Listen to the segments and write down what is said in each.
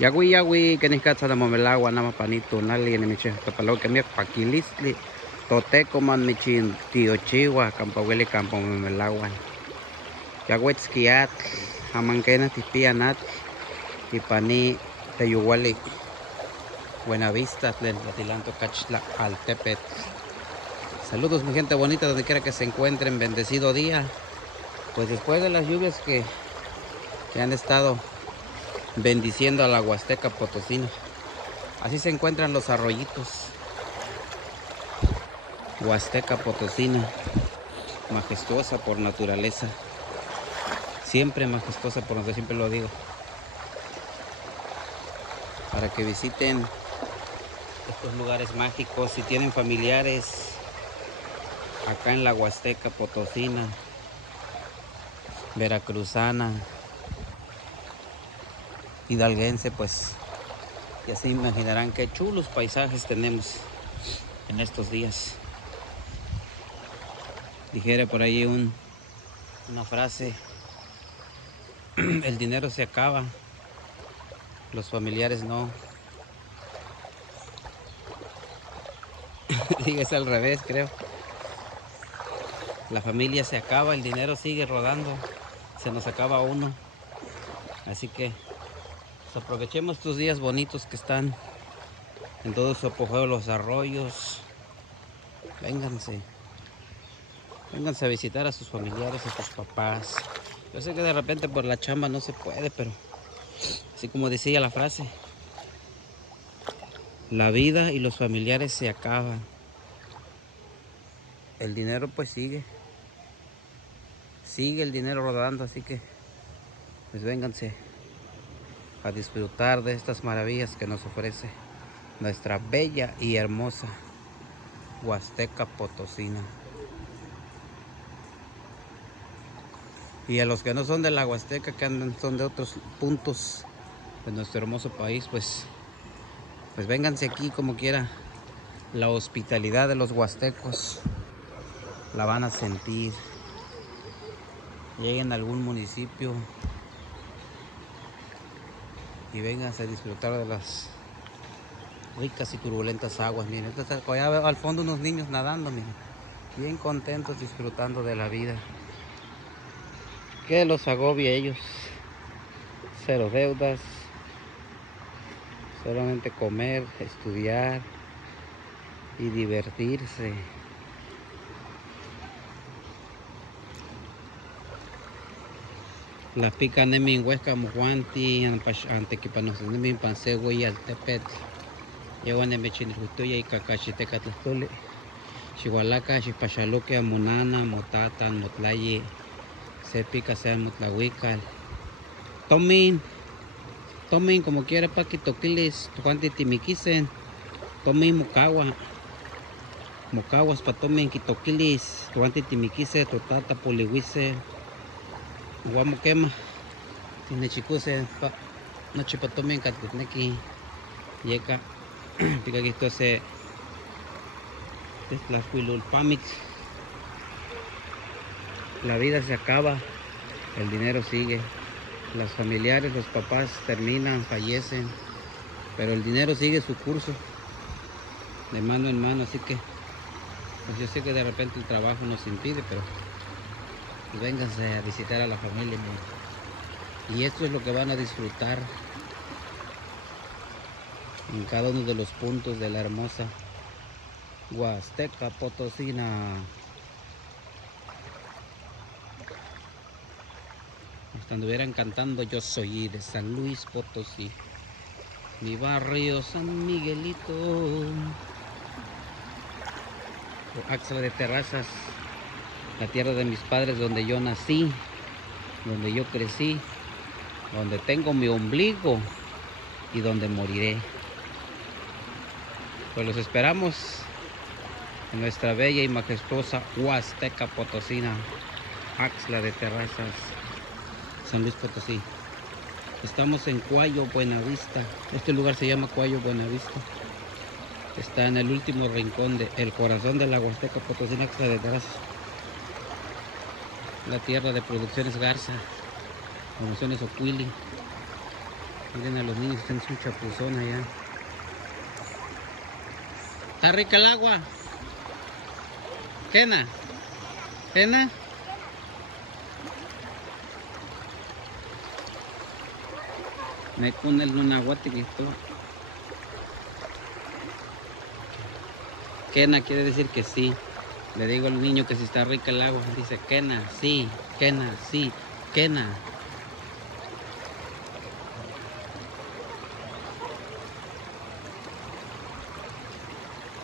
Yagui, que ni cacha de momelagua, nada más panito, nali, ni miche, tapalo que mi paquilisli, toteco man michin, tío chiwa, campahueli, campo momelagua. Yagüetzkiat, amanquena tipianat, tipani, teyuwali, Buenavista, Tlatilanto, Cachla, Altepet. Saludos mi gente bonita, donde quiera que se encuentren, bendecido día. Pues después de las lluvias que han estado bendiciendo a la Huasteca Potosina, así se encuentran los arroyitos. Huasteca Potosina, majestuosa por naturaleza, siempre majestuosa por naturaleza, siempre lo digo, para que visiten estos lugares mágicos. Si tienen familiares acá en la Huasteca Potosina, veracruzana, hidalguense, pues ya se imaginarán qué chulos paisajes tenemos en estos días. Dijera por ahí una frase: el dinero se acaba, los familiares no. Dígase al revés, creo. La familia se acaba, el dinero sigue rodando, se nos acaba uno. Así que pues, aprovechemos estos días bonitos que están en todo su apogeo, los arroyos. Vénganse a visitar a sus familiares, a sus papás. Yo sé que de repente por la chamba no se puede, pero así como decía la frase, la vida y los familiares se acaban. El dinero pues sigue el dinero rodando, así que pues vénganse a disfrutar de estas maravillas que nos ofrece nuestra bella y hermosa Huasteca Potosina. Y a los que no son de la Huasteca, que andan, son de otros puntos de nuestro hermoso país, pues vénganse aquí como quiera. La hospitalidad de los huastecos la van a sentir. Lleguen a algún municipio y vénganse a disfrutar de las ricas y turbulentas aguas. Miren, allá veo al fondo unos niños nadando, miren, bien contentos, disfrutando de la vida. Que los agobie ellos. Cero deudas, solamente comer, estudiar y divertirse. La pica nemi en Huesca, Mojuanti, ante que para nosotros nemi en Pansegüe y Altepet. Llego en el Mechinilhutuya y Cacachiteca Tlastole. Chihualaca, Chipachaluque, Amunana, Motatan, Motlaye, Sepica, Sean, Motlahuical. Tomin, como quiera, Paquitoquiles, Tuanti Timiquisen. Tomin, Mocaguas, Patomin, Quitoquilis, Tuanti Timiquise, Totata, Polihuise, Guamoquema, Tinechicuse, Nochipatomin, Catitnequi, Yeca, Picaquistose, Tlaxcuilulpamix. La vida se acaba, el dinero sigue. Los familiares, los papás terminan, fallecen, pero el dinero sigue su curso de mano en mano. Así que pues yo sé que de repente el trabajo nos impide, pero pues vénganse a visitar a la familia, y esto es lo que van a disfrutar en cada uno de los puntos de la hermosa Huasteca Potosina. Estuvieran cantando Yo Soy de San Luis Potosí, mi barrio San Miguelito, Axla de Terrazas, la tierra de mis padres, donde yo nací, donde yo crecí, donde tengo mi ombligo y donde moriré. Pues los esperamos en nuestra bella y majestuosa Huasteca Potosina, Axla de Terrazas, San Luis Potosí. Estamos en Cuayo, Buenavista. Este lugar se llama Cuayo, Buenavista. Está en el último rincón del corazón de la Huasteca Potosina, Axla de Terrazas. La tierra de Producciones Garza, Producciones Oquili. Miren a los niños, están su chapuzón allá. ¿Está rica el agua? ¿Kena? ¿Kena? Me pone el nunahuate que esto. Kena quiere decir que sí. Le digo al niño que si está rica el agua. Dice Kena, sí, Kena, sí, Kena.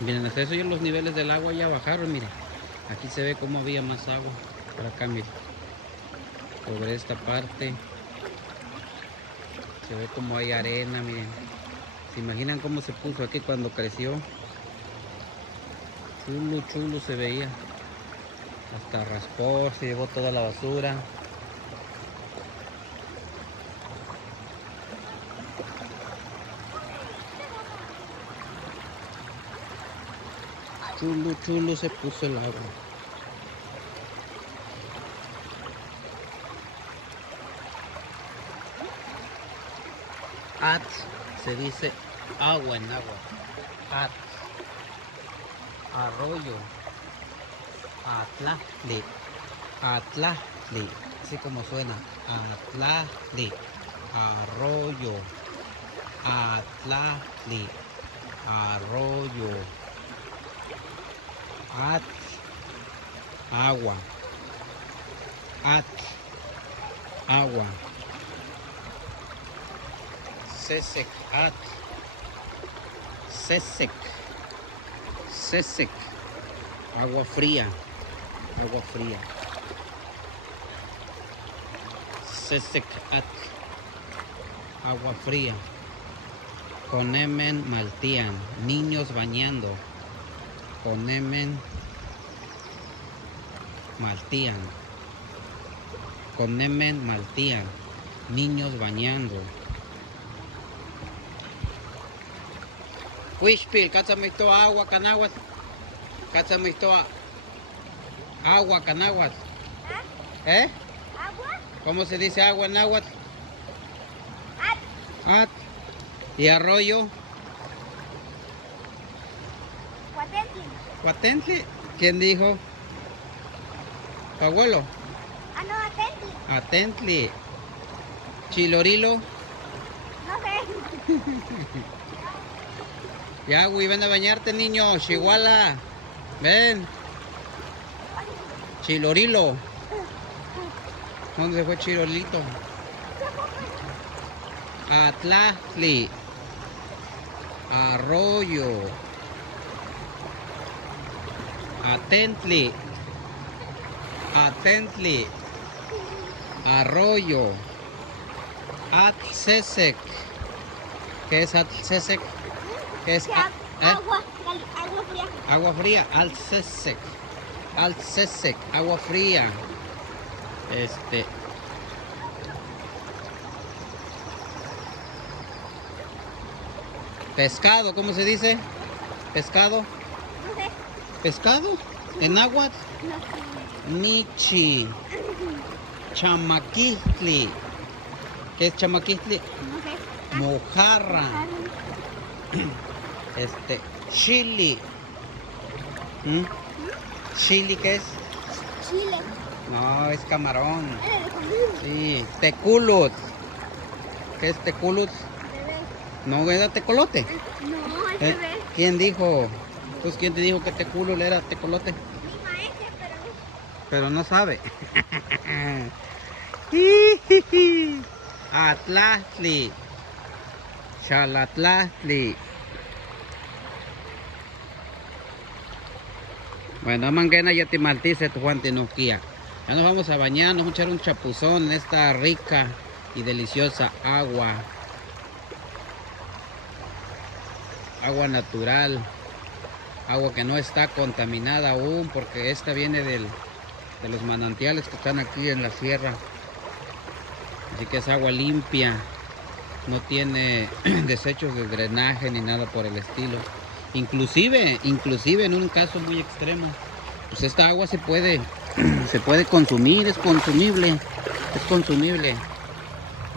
Miren, hasta eso ya los niveles del agua ya bajaron, miren. Aquí se ve como había más agua. Por acá, miren. Sobre esta parte. Se ve como hay arena, miren. ¿Se imaginan cómo se puso aquí cuando creció? Chulo, chulo se veía. Hasta raspó, se llevó toda la basura. Chulo, chulo se puso el agua. At se dice agua en agua. At. Arroyo. Atlali. Atlali. Así como suena. Atlali. Arroyo. Atlali. Arroyo. At. Agua. At. Agua. Sesek. At. Sesek. Sesek. Agua fría. Agua fría. Sesek at. Agua fría. Conemen maltían. Niños bañando. Conemen maltían. Conemen maltían. Niños bañando. Wishpil, cáchame esto agua canaguas. Cáchame esto agua canaguas. ¿Eh? ¿Agua? ¿Cómo se dice agua en náhuatl? At. At. ¿Y arroyo? Cuatentli. ¿Cuatentli? ¿Quién dijo? ¿Tu abuelo? Ah, no, atentli. Atentli. ¿Chilorilo? No sé. Ya, güey, ven a bañarte, niño. Chihuahua. Ven. Chilorilo. ¿Dónde se fue Chilorito? Atlali. Arroyo. Atentli. Atentli. Arroyo. Atsesek. ¿Qué es Atsesek? ¿Qué es Agua, agua fría. agua fría? Altsesek. Altsesek. Agua fría. Pescado, ¿cómo se dice? Pescado. No sé. ¿Pescado? ¿En agua? No sé. Michi. Chamaquistli. ¿Qué es chamaquistli? No sé. Mojarra. Chili. ¿Mm? ¿Chili qué es? Chile. No, es camarón. De comida. Sí. Teculut. ¿Qué es teculut? Bebé. No era tecolote. No, es bebé. ¿Quién dijo? Pues ¿quién te dijo que teculut era tecolote? Mi maestra, Pero no sabe. Atlatli. Chalatlatli. Bueno, manguena ya te maltice tu Juan Tenoquía. Ya nos vamos a bañar, nos vamos a echar un chapuzón en esta rica y deliciosa agua. Agua natural. Agua que no está contaminada aún, porque esta viene de los manantiales que están aquí en la sierra. Así que es agua limpia. No tiene desechos de drenaje ni nada por el estilo. Inclusive en un caso muy extremo, pues esta agua se puede consumir, es consumible.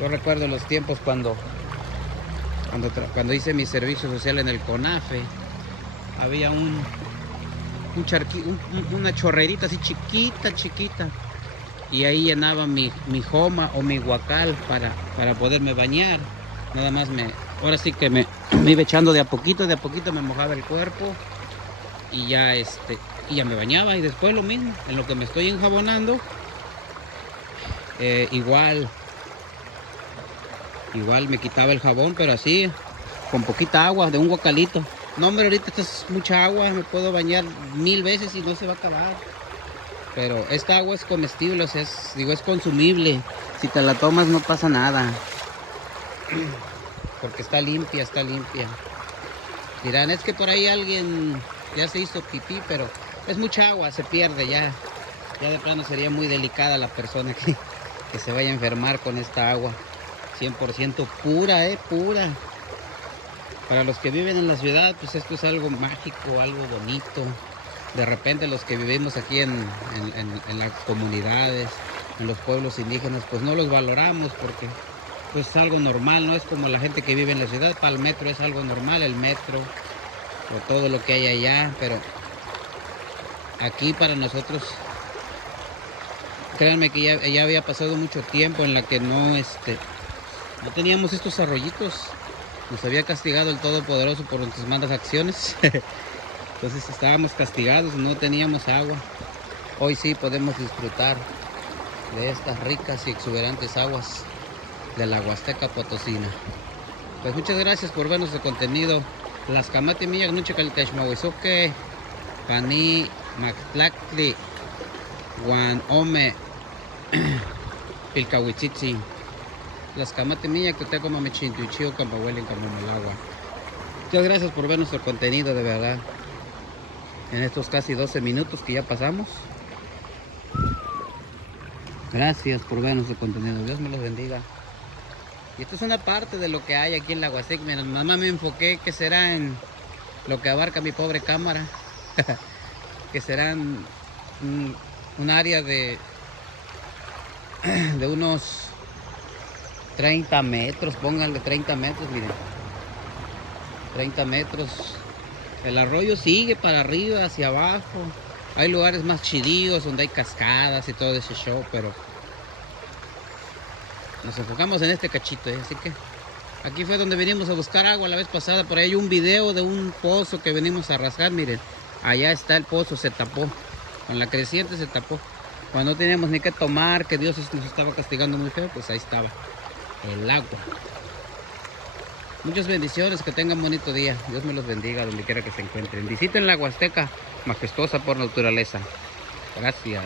Yo recuerdo los tiempos cuando Cuando hice mi servicio social en el CONAFE, había una chorrerita así chiquita. Y ahí llenaba mi joma o mi guacal para poderme bañar. Nada más ahora sí que me iba echando de a poquito me mojaba el cuerpo. Y ya me bañaba. Y después lo mismo, en lo que me estoy enjabonando, igual me quitaba el jabón, pero así, con poquita agua, de un guacalito. No, hombre, ahorita esta es mucha agua, me puedo bañar 1000 veces y no se va a acabar. Pero esta agua es comestible, o sea, es consumible. Si te la tomas no pasa nada. Porque está limpia. Dirán, es que por ahí alguien ya se hizo pipí, pero es mucha agua, se pierde ya. Ya de plano sería muy delicada la persona que se vaya a enfermar con esta agua. 100% pura, pura. Para los que viven en la ciudad, pues esto es algo mágico, algo bonito. De repente los que vivimos aquí en las comunidades, en los pueblos indígenas, pues no los valoramos porque pues es algo normal, no es como la gente que vive en la ciudad. Para el metro es algo normal, el metro o todo lo que hay allá, pero aquí para nosotros, créanme que ya había pasado mucho tiempo en la que no teníamos estos arroyitos. Nos había castigado el Todopoderoso por nuestras malas acciones. Entonces estábamos castigados, no teníamos agua. Hoy sí podemos disfrutar de estas ricas y exuberantes aguas de la Huasteca Potosina. Pues muchas gracias por ver nuestro contenido. Las Camati Miyak Nuche Caltechmahuizoque, Pani Mactlactli, Juan Ome, Pilcahuichichi. Las Camati Miyak Toteco Mamechintuichio, Campahueli, Camumalagua. Muchas gracias por ver nuestro contenido, de verdad. En estos casi 12 minutos que ya pasamos. Gracias por ver nuestro contenido. Dios me los bendiga. Y esto es una parte de lo que hay aquí en la Huasteca. Nada más me enfoqué que será en lo que abarca mi pobre cámara. Que serán un área de unos 30 metros. Pónganle 30 metros, miren. 30 metros. El arroyo sigue para arriba, hacia abajo. Hay lugares más chidillos donde hay cascadas y todo ese show, pero nos enfocamos en este cachito, así que aquí fue donde venimos a buscar agua la vez pasada. Por ahí hay un video de un pozo que venimos a rascar, miren. Allá está el pozo, se tapó. Con la creciente se tapó. Cuando no teníamos ni que tomar, que Dios nos estaba castigando muy feo, pues ahí estaba el agua. Muchas bendiciones, que tengan bonito día. Dios me los bendiga donde quiera que se encuentren. Visiten la Huasteca, majestuosa por naturaleza. Gracias.